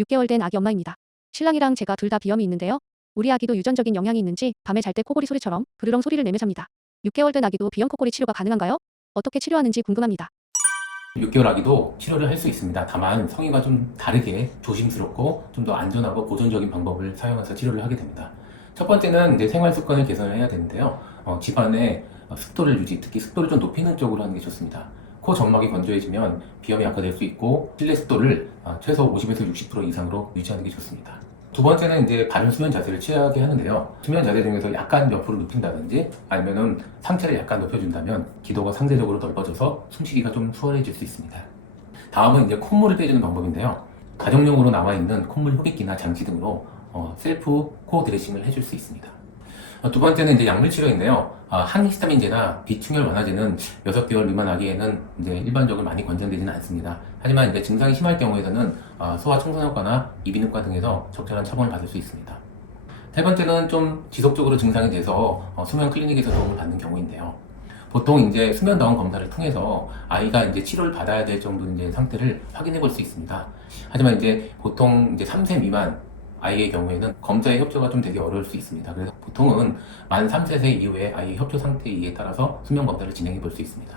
6개월 된 아기 엄마입니다. 신랑이랑 제가 둘 다 비염이 있는데요. 우리 아기도 유전적인 영향이 있는지 밤에 잘 때 코골이 소리처럼 그르렁 소리를 내며 잡니다. 6개월 된 아기도 비염 코골이 치료가 가능한가요? 어떻게 치료하는지 궁금합니다. 6개월 아기도 치료를 할 수 있습니다. 다만 성인과 좀 다르게 조심스럽고 좀 더 안전하고 보존적인 방법을 사용해서 치료를 하게 됩니다. 첫 번째는 이제 생활 습관을 개선을 해야 되는데요. 집안의 습도를 유지, 특히 습도를 좀 높이는 쪽으로 하는 게 좋습니다. 코 점막이 건조해지면 비염이 악화될 수 있고 실내 습도를 최소 50에서 60% 이상으로 유지하는 게 좋습니다. 두 번째는 이제 바른 수면 자세를 취하게 하는데요. 수면 자세 중에서 약간 옆으로 눕힌다든지 아니면은 상체를 약간 높여준다면 기도가 상대적으로 넓어져서 숨쉬기가 좀 수월해질 수 있습니다. 다음은 이제 콧물을 빼주는 방법인데요. 가정용으로 남아있는 콧물 흡입기나 장치 등으로 셀프 코 드레싱을 해줄 수 있습니다. 두 번째는 이제 약물 치료인데요. 항히스타민제나 비충혈 완화제는 6개월 미만 아기에는 이제 일반적으로 많이 권장되지는 않습니다. 하지만 이제 증상이 심할 경우에는 소아 청소년과나 이비인후과 등에서 적절한 처방을 받을 수 있습니다. 세 번째는 좀 지속적으로 증상이 돼서 수면 클리닉에서 도움을 받는 경우인데요. 보통 이제 수면다운 검사를 통해서 아이가 이제 치료를 받아야 될 정도 이제 상태를 확인해 볼 수 있습니다. 하지만 이제 보통 이제 3세 미만 아이의 경우에는 검사의 협조가 좀 되게 어려울 수 있습니다. 그래서 보통은 만 3세세 이후에 아이의 협조 상태에 따라서 수면 검사를 진행해 볼 수 있습니다.